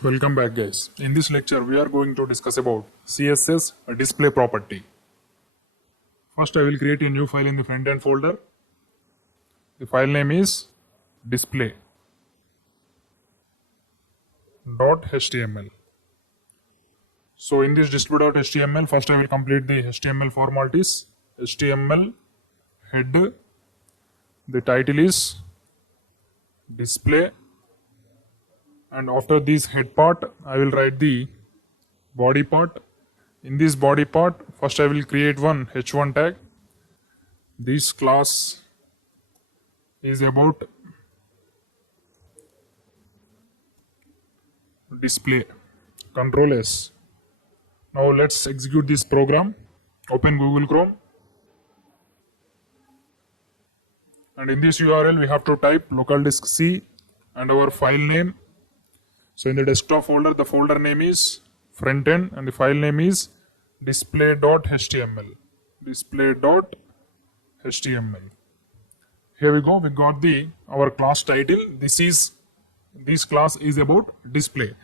Welcome back, guys. In this lecture we are going to discuss about CSS Display Property. First I will create a new file in the front end folder. The file name is display.html. So in this display.html, first I will complete the HTML formalities. HTML head, the title is display, and after this head part I will write the body part. In this body part, first I will create one h1 tag. This class is about display. Control S. Now let's execute this program. Open Google Chrome, and in this URL we have to type local disk C and our file name. So in the desktop folder, the folder name is frontend and the file name is display.html. Display.html. Here we go. We got our class title. This class is about display.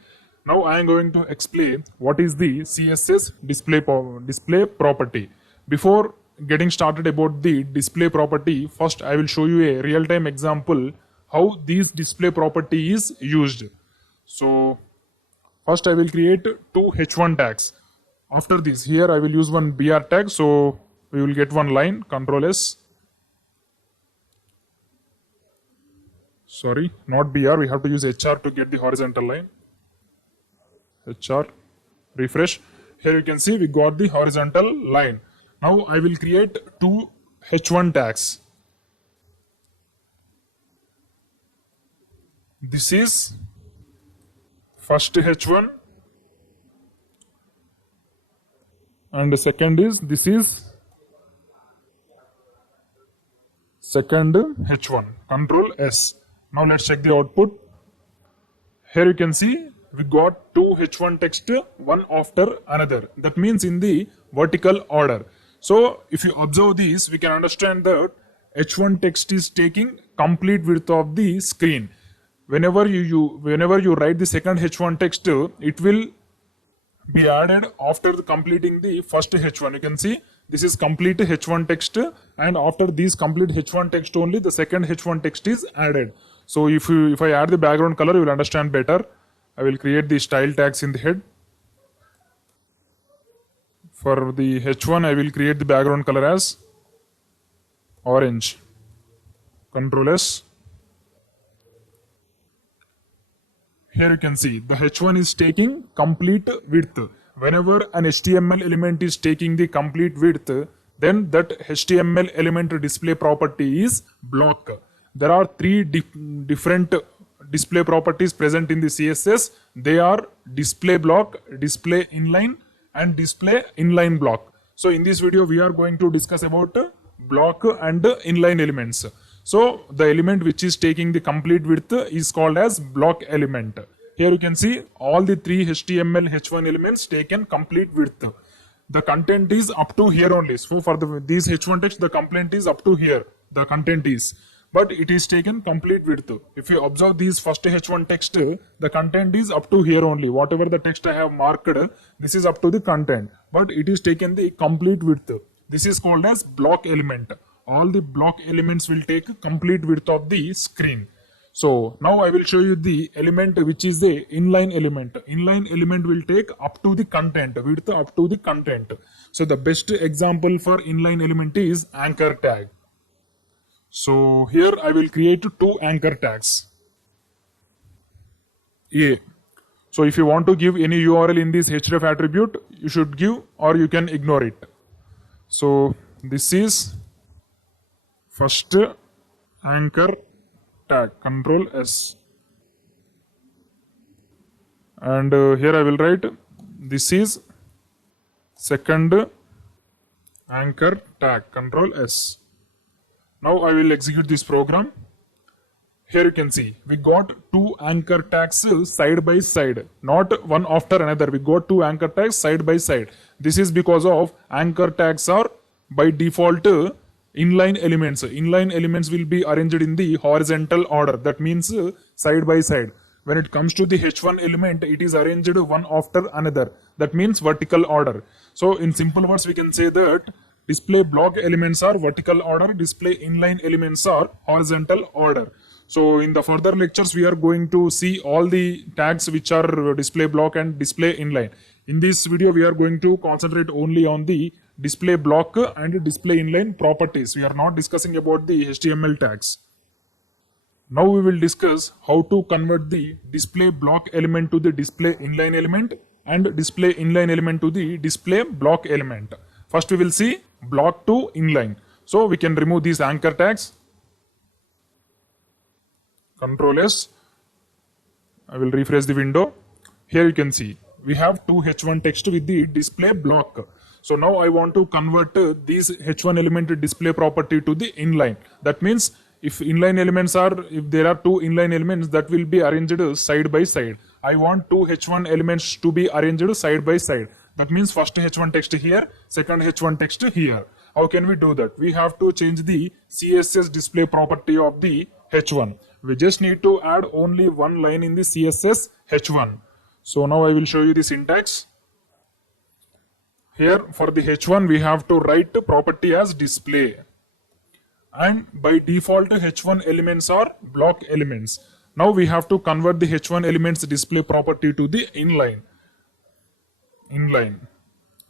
Now I am going to explain what is the CSS display property. Before getting started about the display property, first I will show you a real-time example how this display property is used. So first I will create two h1 tags. After this, here I will use one br tag, so we will get one line. Control S. Sorry, not br, we have to use hr to get the horizontal line. HR, refresh. Here you can see we got the horizontal line. Now I will create two h1 tags. This is first h1 and the second is second h1. Control S. Now let's check the output. Here you can see we got two h1 text one after another. That means in the vertical order. So if you observe this, we can understand that h1 text is taking complete width of the screen. Whenever you write the second h1 text, it will be added after completing the first h1. You can see this is complete h1 text, and after this complete h1 text only the second h1 text is added. So if I add the background color, you will understand better. I will create the style tags in the head. For the h1 I will create the background color as orange. Control S. Here you can see the h1 is taking complete width. Whenever an HTML element is taking the complete width, then that HTML element display property is block. There are three different display properties present in the CSS. They are display block, display inline, and display inline block. So in this video we are going to discuss about block and inline elements. So the element which is taking the complete width is called as block element. Here you can see all the three HTML h1 elements taken complete width. The content is up to here only. So for these h1 text, the content is up to here. The content is, but it is taken complete width. If you observe these first h1 text, the content is up to here only. Whatever the text I have marked, this is up to the content, but it is taken the complete width. This is called as block element. All the block elements will take complete width of the screen. So now I will show you the element which is the inline element. Inline element will take up to the content, width up to the content. So the best example for inline element is anchor tag. So here I will create two anchor tags. A. So if you want to give any URL in this href attribute, you should give, or you can ignore it. So this is first anchor tag. Control S. And here I will write this is second anchor tag. Control S. Now I will execute this program. Here you can see we got two anchor tags side by side, not one after another. We got two anchor tags side by side. This is because of anchor tags are by default inline elements. Inline elements will be arranged in the horizontal order. That means side by side. when it comes to the h1 element, it is arranged one after another. That means vertical order. So in simple words, we can say that display block elements are vertical order, display inline elements are horizontal order. So in the further lectures, we are going to see all the tags which are display block and display inline. In this video, we are going to concentrate only on the display block and display inline properties. We are not discussing about the HTML tags. Now we will discuss how to convert the display block element to the display inline element and display inline element to the display block element. First we will see block to inline. So we can remove these anchor tags. Control S. I will refresh the window. Here you can see we have two h1 text with the display block. So now I want to convert these h1 element display property to the inline. That means if there are two inline elements that will be arranged side by side. I want two h1 elements to be arranged side by side. That means first h1 text here, second h1 text here. How can we do that? We have to change the CSS display property of the h1. We just need to add only one line in the CSS h1. So now I will show you the syntax. Here for the h1 we have to write the property as display. And by default h1 elements are block elements. Now we have to convert the h1 elements display property to the inline.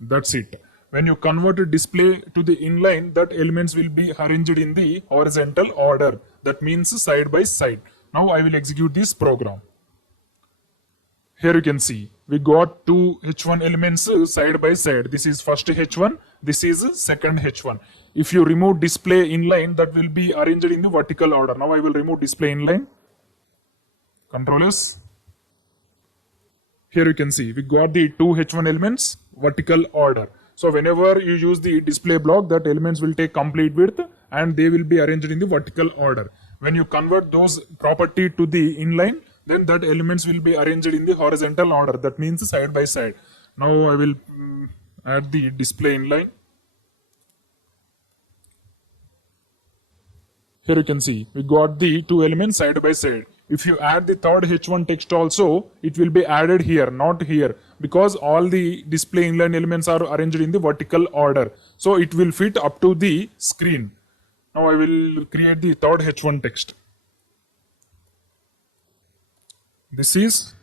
That's it. When you convert a display to the inline, that elements will be arranged in the horizontal order. That means side by side. Now I will execute this program. Here you can see we got two h1 elements side by side. This is first h1, this is second h1. If you remove display inline, that will be arranged in the vertical order. Now I will remove display inline. Control S. Here you can see we got the two h1 elements vertical order. So whenever you use the display block, that elements will take complete width and they will be arranged in the vertical order. When you convert those property to the inline, then that elements will be arranged in the horizontal order. That means side by side. Now I will add the display inline. Here you can see we got the two elements side by side. If you add the third h1 text also, it will be added here, not here, because all the display inline elements are arranged in the vertical order. So it will fit up to the screen. Now I will create the third h1 text. This is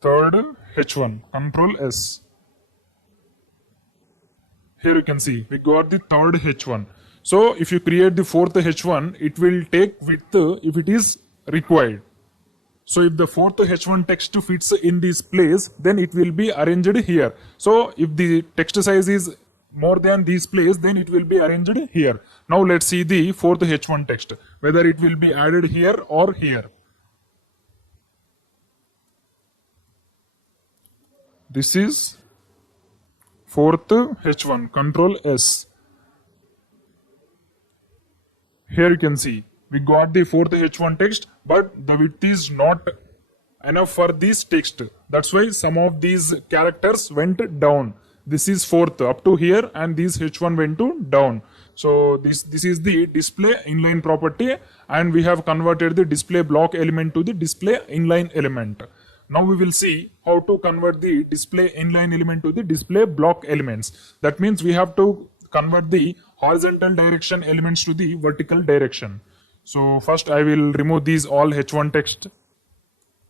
third h1. Control S. Here you can see we got the third h1. So if you create the fourth h1, it will take width if it is required. So if the fourth h1 text fits in this place, then it will be arranged here. So if the text size is more than this place, then it will be arranged here. Now let's see the fourth h1 text, whether it will be added here or here. This is fourth h1. Control S. Here you can see we got the fourth h1 text, but the width is not enough for this text. That's why some of these characters went down. This is fourth up to here, and this h1 went to down. So this is the display inline property, and we have converted the display block element to the display inline element. Now we will see how to convert the display inline element to the display block elements. That means we have to convert the horizontal direction elements to the vertical direction. So first I will remove these all h1 text.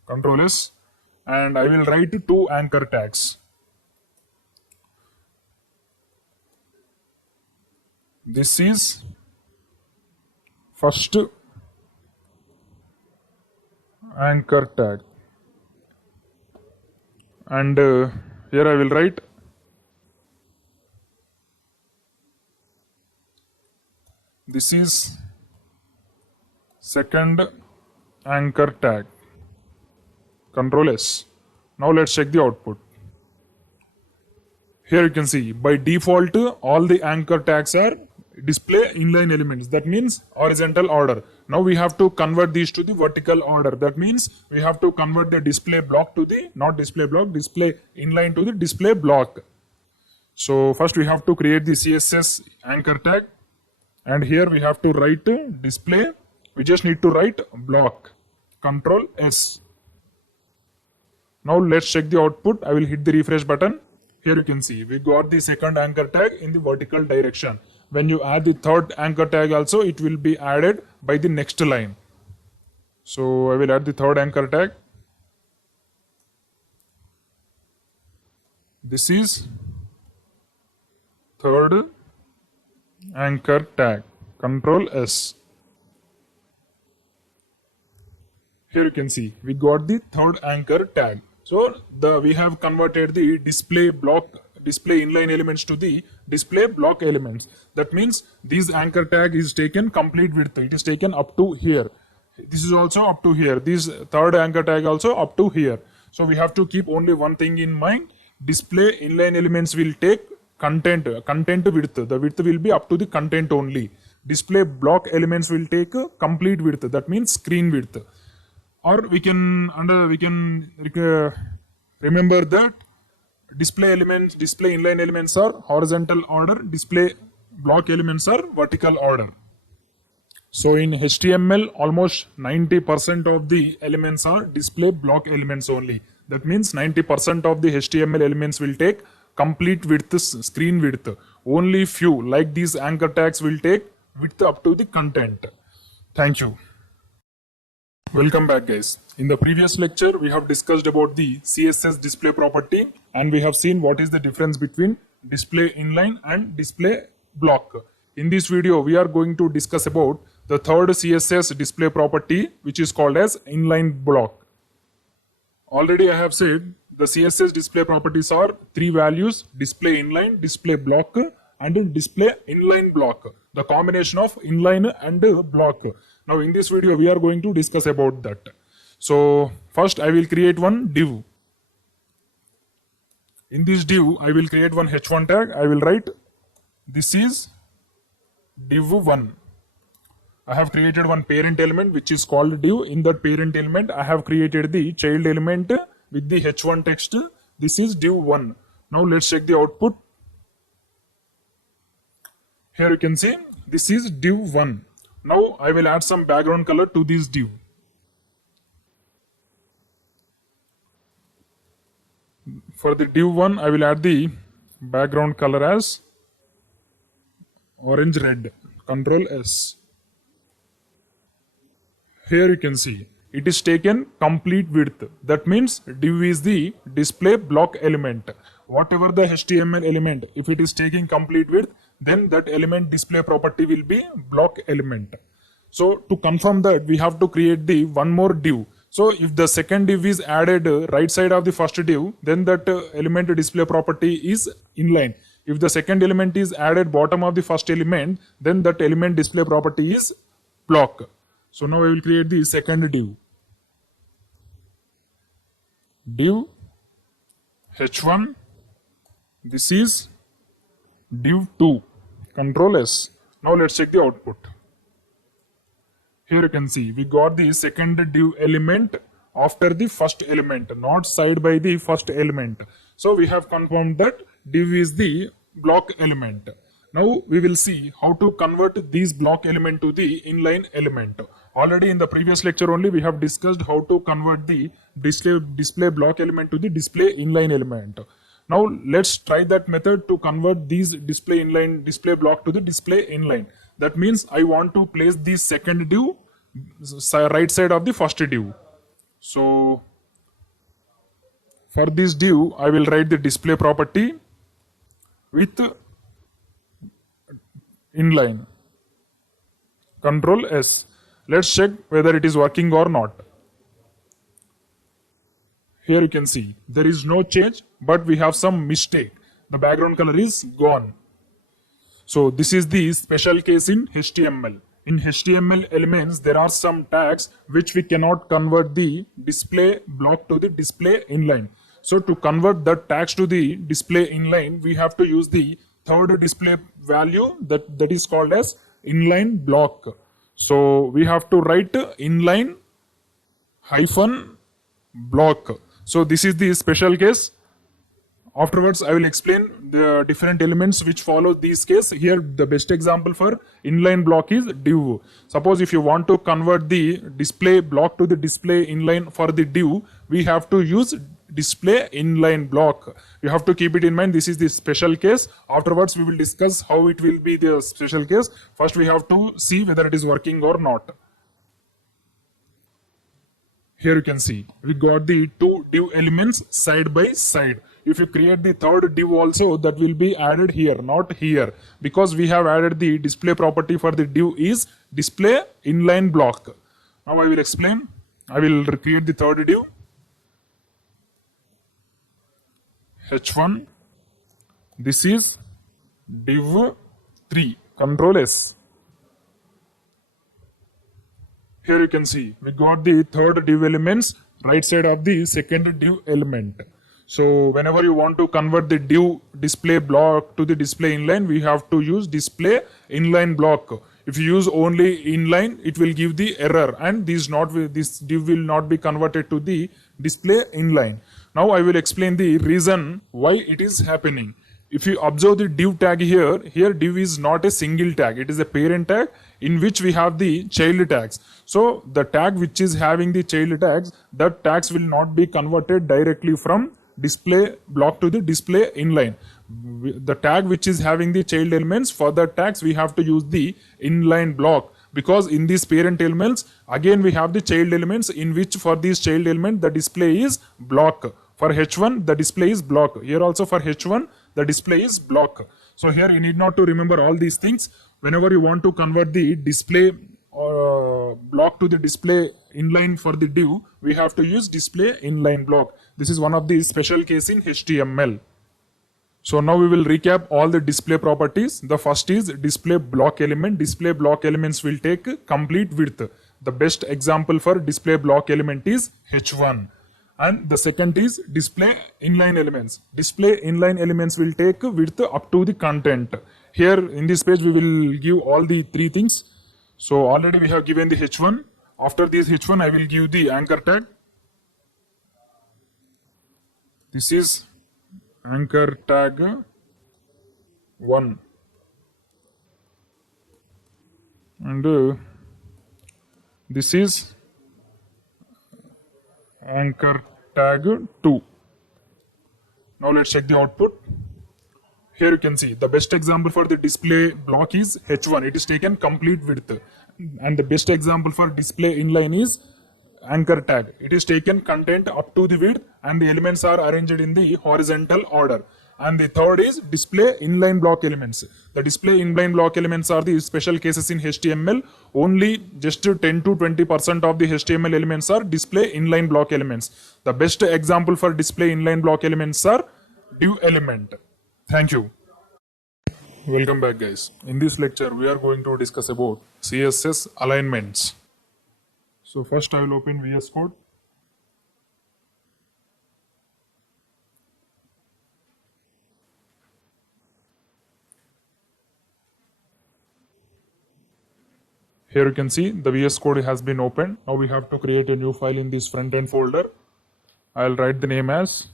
Control S, and I will write two anchor tags. This is first anchor tag, and here I will write this is second anchor tag. Control S. Now let's check the output. Here you can see by default all the anchor tags are display inline elements. That means horizontal order. Now we have to convert these to the vertical order. That means we have to convert the display block to the, not display block, display inline to the display block. So first we have to create the CSS anchor tag, and here we have to write display We just need to write block. Control S. Now let's check the output. I will hit the refresh button. Here you can see we got the second anchor tag in the vertical direction. When you add the third anchor tag also, it will be added by the next line. So I will add the third anchor tag. This is third anchor tag. Control S. Here you can see we got the third anchor tag. So we have converted the display inline elements to the display block elements. That means this anchor tag is taken complete width. It is taken up to here. This is also up to here. This third anchor tag also up to here. So we have to keep only one thing in mind. Display inline elements will take content width. The width will be up to the content only. Display block elements will take complete width. That means screen width. Or we can remember that display inline elements are horizontal order, display block elements are vertical order. So in HTML, almost 90% of the elements are display block elements only. That means 90% of the HTML elements will take complete width, screen width. Only few, like these anchor tags, will take width up to the content. Thank you. Welcome back, guys. In the previous lecture, we have discussed about the CSS display property, and we have seen what is the difference between display inline and display block. In this video, we are going to discuss about the third CSS display property, which is called as inline block. Already I have said the CSS display properties are three values: display inline, display block, and display inline block. The combination of inline and block. Now in this video we are going to discuss about that. So first I will create one div. In this div I will create one h1 tag. I will write this is div1. I have created one parent element which is called div. In that parent element I have created the child element with the h1 text. This is div1. Now let's check the output. Here you can see this is div1. Now I will add some background color to this div. For the div1 I will add the background color as orange red. Control S. Here you can see it is taken complete width. That means div is the display block element. Whatever the HTML element, if it is taking complete width, then that element display property will be block element. So to confirm that, we have to create the one more div. So if the second div is added right side of the first div, then that element display property is inline. If the second element is added bottom of the first element, then that element display property is block. So now I will create the second div. Div h1. This is div2. Control S. Now let's check the output. Here you can see we got the second div element after the first element, not side by the first element. So we have confirmed that div is the block element. Now we will see how to convert these block element to the inline element. Already in the previous lecture only we have discussed how to convert the display block element to the display inline element. Now let's try that method to convert these display block to the display inline. That means I want to place the second div right side of the first div. So for this div I will write the display property with inline. Control S. Let's check whether it is working or not. Here you can see there is no change, but we have some mistake. The background color is gone. So this is the special case in HTML. In HTML elements, there are some tags which we cannot convert the display block to the display inline. So to convert the tags to the display inline, we have to use the third display value that is called as inline block. So we have to write inline hyphen block. So this is the special case Afterwards, I will explain the different elements which follow these case. Here, the best example for inline block is div. Suppose if you want to convert the display block to the display inline for the div, we have to use display inline block. You have to keep it in mind. This is the special case. Afterwards, we will discuss how it will be the special case. First, we have to see whether it is working or not. Here you can see we got the two div elements side by side. If you create the third div also, that will be added here, not here, because we have added the display property for the div is display inline block. Now I will explain. I will create the third div. H1. This is div 3. Control S. Here you can see we got the third div elements right side of the second div element. So whenever you want to convert the div display block to the display inline, we have to use display inline block. If you use only inline, it will give the error, and this div will not be converted to the display inline. Now I will explain the reason why it is happening. If you observe the div tag here div is not a single tag, it is a parent tag in which we have the child tags. So the tag which is having the child tags, that tags will not be converted directly from display block to the display inline. The tag which is having the child elements, for the tags we have to use the inline block, because in these parent elements again we have the child elements in which for this child element the display is block. For H1 the display is block. Here also for H1 the display is block. So here you need not to remember all these things. Whenever you want to convert the display block to the display inline for the div, we have to use display inline block. This is one of the special case in HTML. So now we will recap all the display properties. The first is display block element. Display block elements will take complete width. The best example for display block element is H1. And the second is display inline elements. Display inline elements will take width up to the content. Here in this page we will give all the three things. So already we have given the H1. After this H1 I will give the anchor tag. This is anchor tag 1. And this is anchor tag 2. Now let's check the output. Here you can see the best example for the display block is H1. It is taken complete width. And the best example for display inline is anchor tag. It is taken content up to the width and the elements are arranged in the horizontal order. And the third is display inline block elements. The display inline block elements are the special cases in HTML. Only just 10 to 20% of the HTML elements are display inline block elements. The best example for display inline block elements are div element. Thank you. Welcome back guys. In this lecture we are going to discuss about CSS alignments. So first I will open VS Code. Here you can see the VS Code has been opened. Now we have to create a new file in this front end folder. I'll write the name as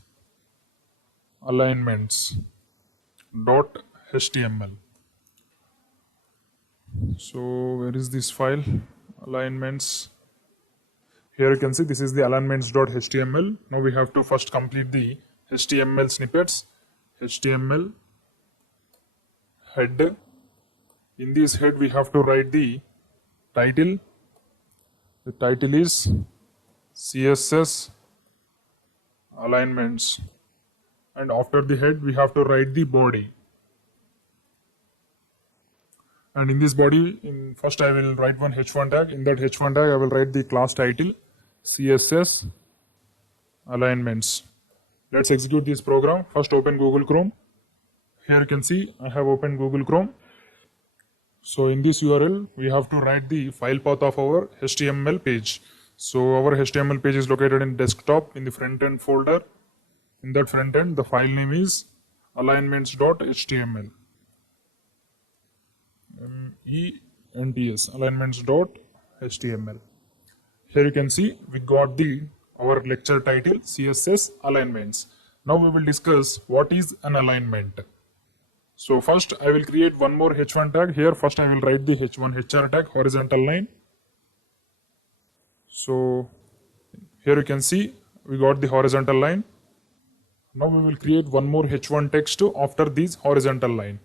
alignments.html. So where is this file? Alignments. Here you can see this is the alignments.html. Now we have to first complete the HTML snippets. HTML head. In this head we have to write the title. The title is CSS alignments. And after the head we have to write the body. And in this body, first I will write one h1 tag. In that h1 tag I will write the class title CSS alignments. Let's execute this program. First open Google Chrome. Here you can see I have opened Google Chrome. So in this URL we have to write the file path of our HTML page. So our HTML page is located in desktop in the front end folder. In that front end the file name is alignments.html. alignments.html. Here you can see we got our lecture title CSS alignments. Now we will discuss what is an alignment. So first I will create one more h1 tag here. First I will write the h1 HR tag, horizontal line. So here you can see we got the horizontal line. Now we will create one more h1 text after this horizontal line.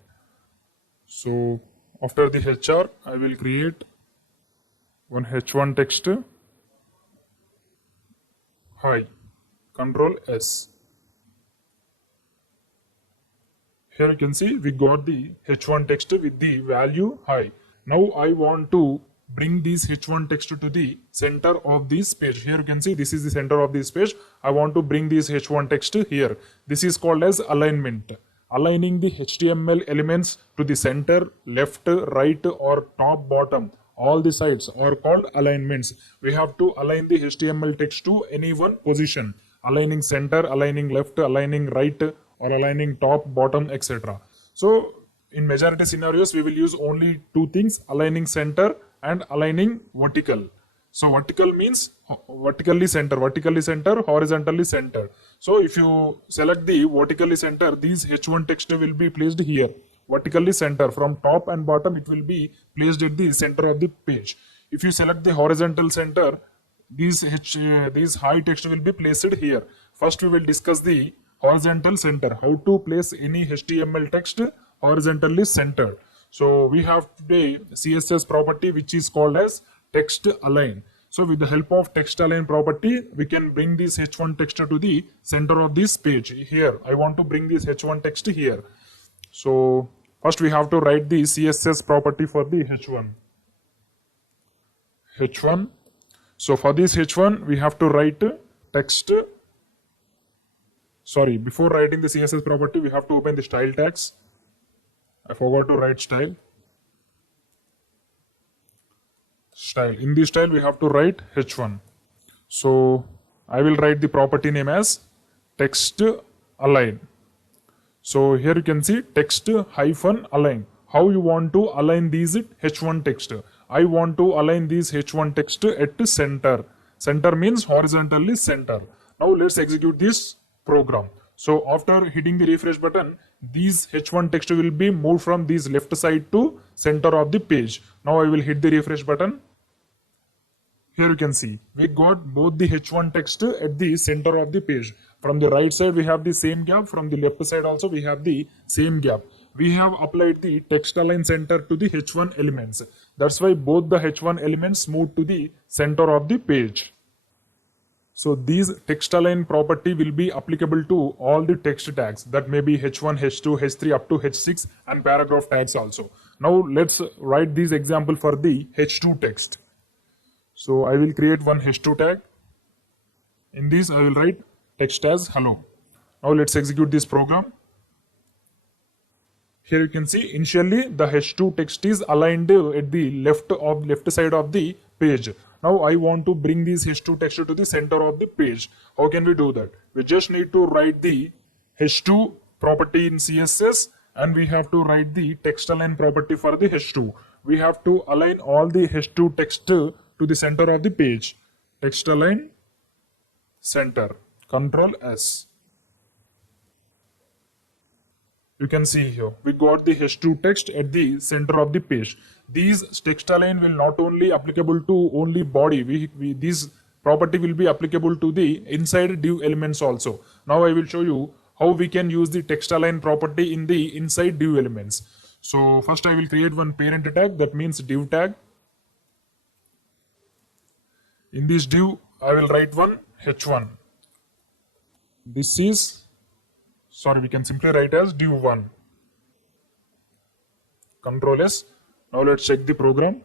So after the HR I will create one h1 text. Hi, Control S. Here you can see we got the h1 text with the value hi. Now I want to bring this h1 text to the center of this page. Here you can see this is the center of this page. I want to bring this h1 text here. This is called as alignment. Aligning the HTML elements to the center, left, right or top, bottom. All the sides are called alignments. We have to align the HTML text to any one position. Aligning center, aligning left, aligning right or aligning top, bottom, etc. So in majority scenarios we will use only two things, aligning center and aligning vertical. So vertical means vertically center, horizontally center. So if you select the vertically center, these h1 text will be placed here. Vertically center, from top and bottom it will be placed at the center of the page. If you select the horizontal center, these high text will be placed here. First we will discuss the horizontal center, how to place any HTML text horizontally centered. So we have today CSS property which is called as text align. So with the help of text align property, we can bring this h1 text to the center of this page. Here I want to bring this h1 text here. So first we have to write the CSS property for the h1. So for this h1 we have to write text. Sorry, before writing the CSS property we have to open the style tags. I forgot to write style. In this style we have to write h1. So I will write the property name as text align. So here you can see text hyphen align. How you want to align these h1 text? I want to align these h1 text at center. Center means horizontally center. Now let's execute this program. So after hitting the refresh button, these h1 text will be moved from this left side to center of the page. Now I will hit the refresh button. Here you can see we got both the h1 text at the center of the page. From the right side we have the same gap, from the left side also we have the same gap. We have applied the text align center to the h1 elements. That's why both the h1 elements moved to the center of the page. So these text align property will be applicable to all the text tags, that may be h1, h2, h3 up to h6 and paragraph tags also. Now let's write this example for the h2 text. So I will create one h2 tag. In this I will write text as hello. Now let's execute this program. Here you can see initially the h2 text is aligned at the left side of the page. Now I want to bring this h2 text to the center of the page. How can we do that? We just need to write the h2 property in CSS and we have to write the text align property for the h2. We have to align all the h2 text to the center of the page. Text align center, Control S. You can see here we got the h2 text at the center of the page. These text align will not only applicable to only body, this property will be applicable to the inside div elements also. Now I will show you how we can use the text align property in the inside div elements. So first I will create one parent tag, that means div tag. In this div I will write one h1. This is, sorry, we can simply write as div1. Control S. Now let's check the program.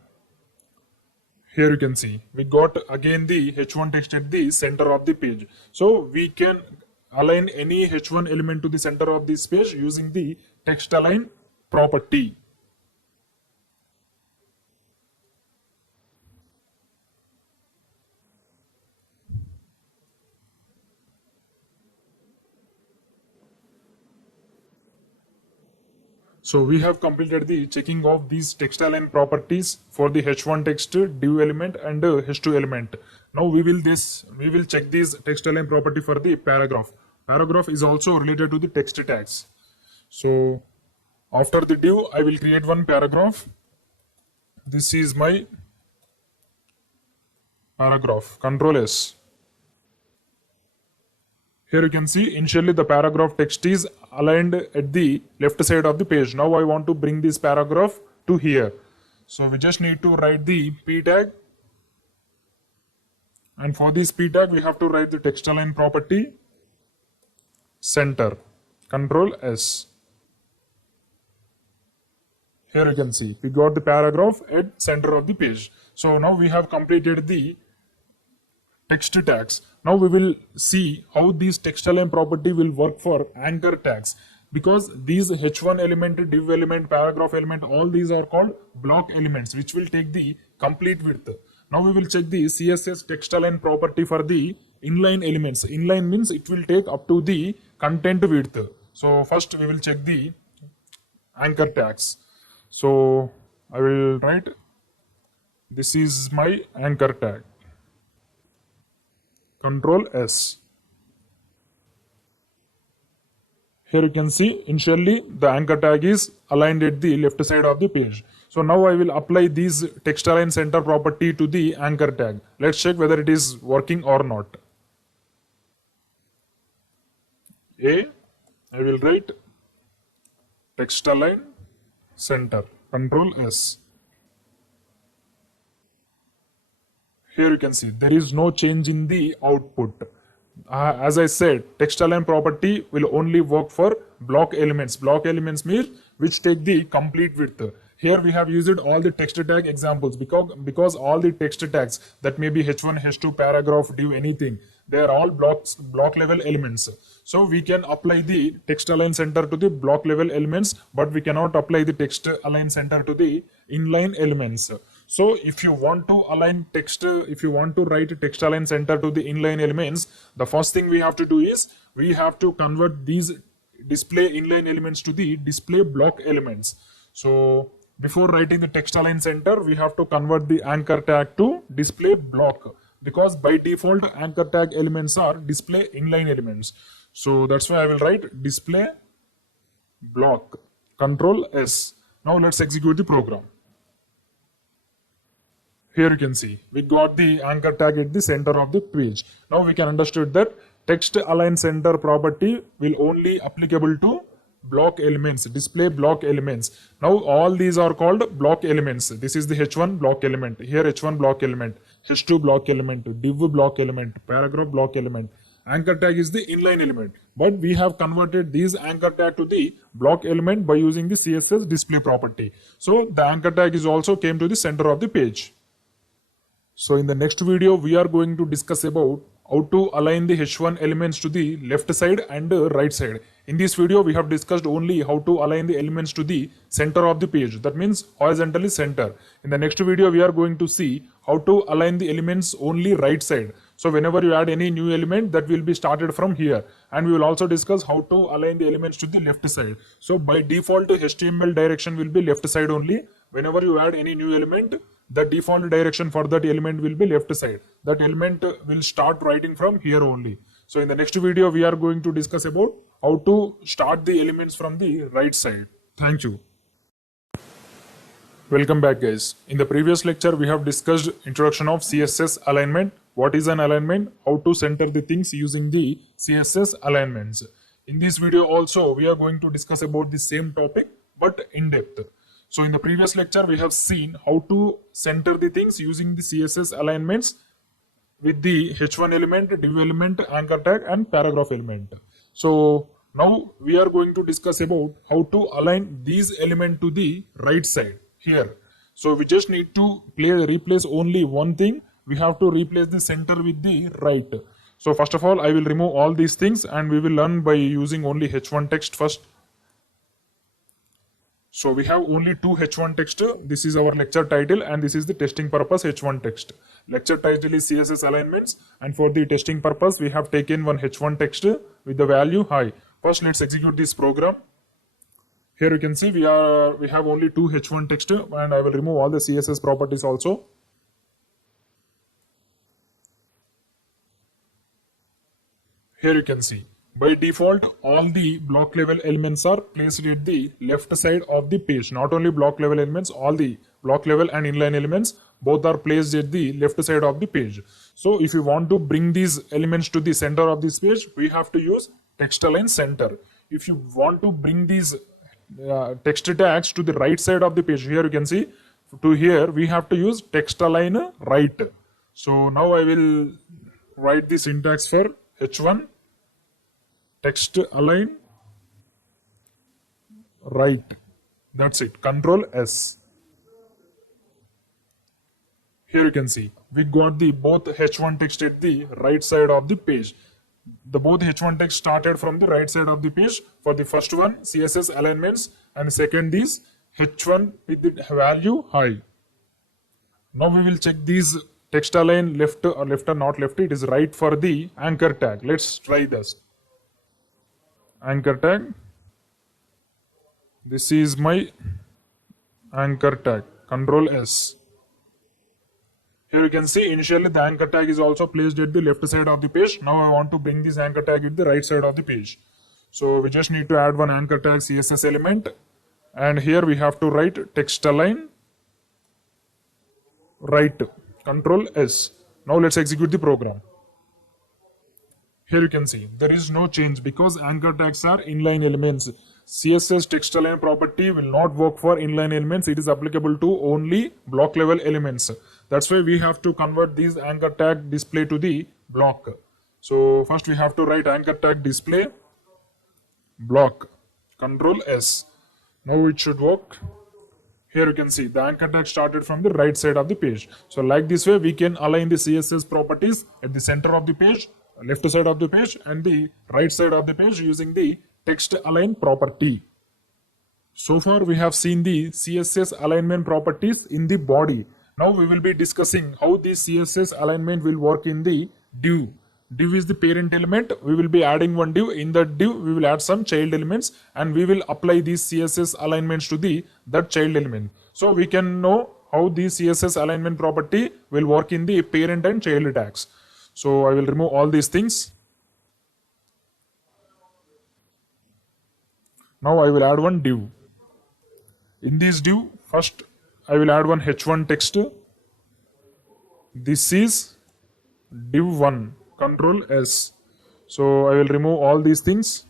Here you can see we got again the h1 text at the center of the page. So we can align any h1 element to the center of this page using the text align property. So we have completed the checking of these text align properties for the h1 text, div element and h2 element. Now we will check this text align property for the paragraph. Paragraph is also related to the text tags. So after the div, I will create one paragraph. This is my paragraph. Control S. Here you can see initially the paragraph text is aligned at the left side of the page. Now I want to bring this paragraph to here. So we just need to write the p tag. And for this p tag, we have to write the text align property center. Control S. Here you can see we got the paragraph at center of the page. So now we have completed the text tags. Now we will see how this text align property will work for anchor tags, because these h1 element, div element, paragraph element, all these are called block elements which will take the complete width. Now we will check the CSS text align property for the inline elements. Inline means it will take up to the content width. So first we will check the anchor tags. So I will write, this is my anchor tag. Control S. Here you can see initially the anchor tag is aligned at the left side of the page. So now I will apply this text align center property to the anchor tag. Let's check whether it is working or not. I will write text align center. Control S. Here you can see there is no change in the output. As I said, text align property will only work for block elements. Block elements means which take the complete width. Here we have used all the text tag examples because all the text tags, that may be h1, h2, paragraph, div, anything, they are all block level elements. So we can apply the text align center to the block level elements, but we cannot apply the text align center to the inline elements. So if you want to align text, if you want to write text align center to the inline elements, the first thing we have to do is we have to convert these display inline elements to the display block elements. So before writing the text align center, we have to convert the anchor tag to display block, because by default anchor tag elements are display inline elements. So that's why I will write display block. Control S. Now let's execute the program. Here you can see we got the anchor tag at the center of the page. Now we can understand that text align center property will only applicable to block elements, display block elements. Now all these are called block elements. This is the h1 block element, here h1 block element, h2 block element, div block element, paragraph block element. Anchor tag is the inline element, but we have converted these anchor tag to the block element by using the CSS display property. So the anchor tag is also came to the center of the page. So in the next video, we are going to discuss about how to align the h1 elements to the left side and right side. In this video, we have discussed only how to align the elements to the center of the page. That means horizontally center. In the next video, we are going to see how to align the elements only right side. So whenever you add any new element, that will be started from here. And we will also discuss how to align the elements to the left side. So by default, HTML direction will be left side only. Whenever you add any new element, the default direction for that element will be left side. That element will start writing from here only. So in the next video, we are going to discuss about how to start the elements from the right side. Thank you. Welcome back, guys. In the previous lecture, we have discussed introduction of CSS alignment. What is an alignment? How to center the things using the CSS alignments. In this video also, we are going to discuss about the same topic, but in depth. So in the previous lecture, we have seen how to center the things using the CSS alignments with the h1 element, div element, anchor tag and paragraph element. So now we are going to discuss about how to align these elements to the right side here. So we just need to replace only one thing. We have to replace the center with the right. So first of all, I will remove all these things and we will learn by using only h1 text first. So we have only two h1 text. This is our lecture title and this is the testing purpose h1 text. Lecture title is CSS alignments, and for the testing purpose we have taken one h1 text with the value high. First let's execute this program. Here you can see we have only two h1 text and I will remove all the CSS properties also. Here you can see By default, all the block level elements are placed at the left side of the page. Not only block level elements, all the block level and inline elements both are placed at the left side of the page. So if you want to bring these elements to the center of this page, we have to use text align center. If you want to bring these text tags to the right side of the page, here you can see, to here we have to use text align right. So now I will write the syntax for h1, text align right. That's it. Control S. Here you can see we got the both h1 text at the right side of the page. The both h1 text started from the right side of the page. For the first one, CSS alignments, and second is h1 with the value high. Now we will check these text align left or not left. It is right for the anchor tag. Let's try this. Anchor tag. This is my anchor tag. Control S. Here you can see initially the anchor tag is also placed at the left side of the page. Now I want to bring this anchor tag at the right side of the page. So we just need to add one anchor tag CSS element, and here we have to write text align right. Control S. Now let's execute the program. Here you can see there is no change because anchor tags are inline elements. CSS text align property will not work for inline elements. It is applicable to only block level elements. That's why we have to convert these anchor tag display to the block. So first we have to write anchor tag display block. Control S. Now it should work. Here you can see the anchor tag started from the right side of the page. So like this way we can align the CSS properties at the center of the page, left side of the page, and the right side of the page using the text align property. So far we have seen the CSS alignment properties in the body. Now we will be discussing how the CSS alignment will work in the div. Div is the parent element. We will be adding one div. In that div we will add some child elements, and we will apply these CSS alignments to that child element. So we can know how the CSS alignment property will work in the parent and child tags. So I will remove all these things. Now I will add one div. In this div, first I will add one h1 text. This is div 1. Control S. So I will remove all these things.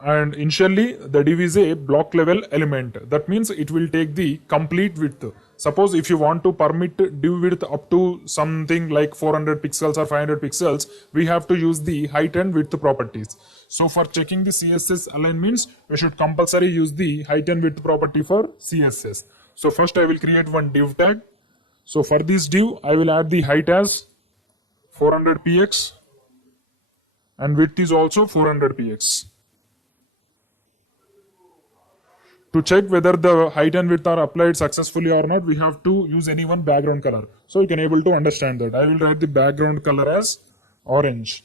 And initially the div is a block level element. That means it will take the complete width. Suppose if you want to permit div width up to something like 400 pixels or 500 pixels, we have to use the height and width properties. So for checking the CSS alignments, we should compulsory use the height and width property for CSS. So first I will create one div tag. So for this div, I will add the height as 400 px and width is also 400 px. To check whether the height and width are applied successfully or not, we have to use any one background color. So you can able to understand that. I will write the background color as orange.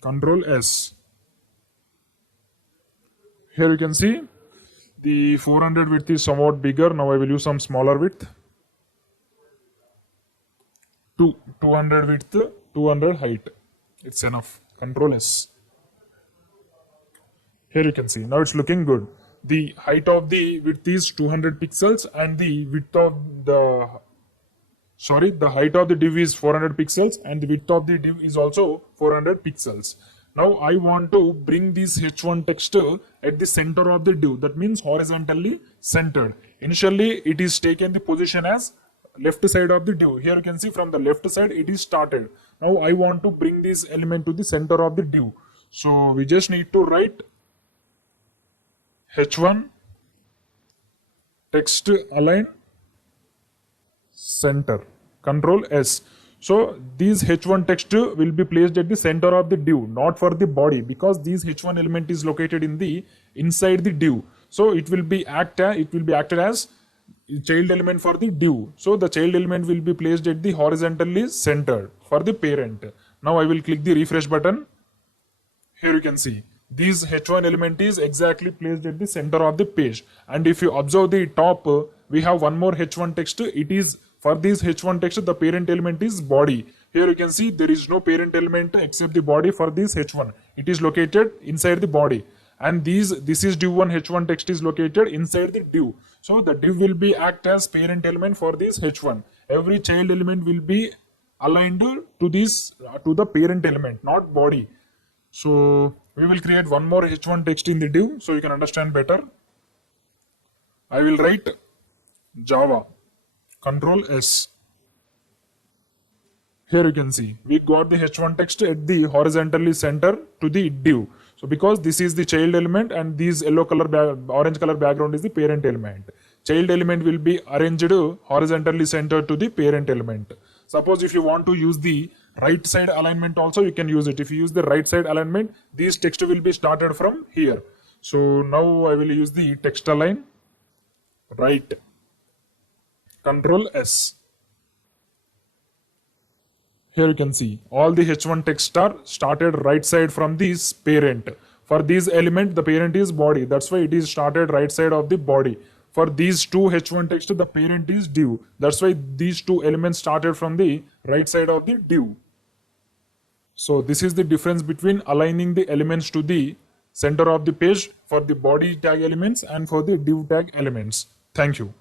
Control S. Here you can see the 400 width is somewhat bigger. Now I will use some smaller width. 200 width, 200 height. It's enough. Control S. Here you can see. Now it's looking good. The height of the width is 200 pixels and the width of the height of the div is 400 pixels and the width of the div is also 400 pixels. Now I want to bring this h1 text at the center of the div. That means horizontally centered. Initially it is taken the position as left side of the div. Here you can see from the left side it is started. Now I want to bring this element to the center of the div. So we just need to write h1 text align center. Control S. So these h1 text will be placed at the center of the div, not for the body, because this h1 element is located in the inside the div. So it will be acted as child element for the div. So the child element will be placed at the horizontally centered for the parent. Now I will click the refresh button. Here you can see this h1 element is exactly placed at the center of the page. And if you observe the top, we have one more h1 text. It is for this h1 text, the parent element is body. Here you can see there is no parent element except the body for this h1. It is located inside the body, and this is div1 h1 text is located inside the div. So the div will be act as parent element for this h1. Every child element will be aligned to the parent element, not body. So we will create one more h1 text in the div so you can understand better. I will write Java, Control S. Here you can see we got the h1 text at the horizontally center to the div. So because this is the child element and this yellow color orange color background is the parent element. Child element will be arranged horizontally centered to the parent element. Suppose if you want to use the right side alignment also, you can use it. If you use the right side alignment, this text will be started from here. So now I will use the text align, right, Control S. Here you can see all the h1 text are started right side from this parent. For this element, the parent is body. That's why it is started right side of the body. For these two h1 text, the parent is div. That's why these two elements started from the right side of the div. So this is the difference between aligning the elements to the center of the page for the body tag elements and for the div tag elements. Thank you.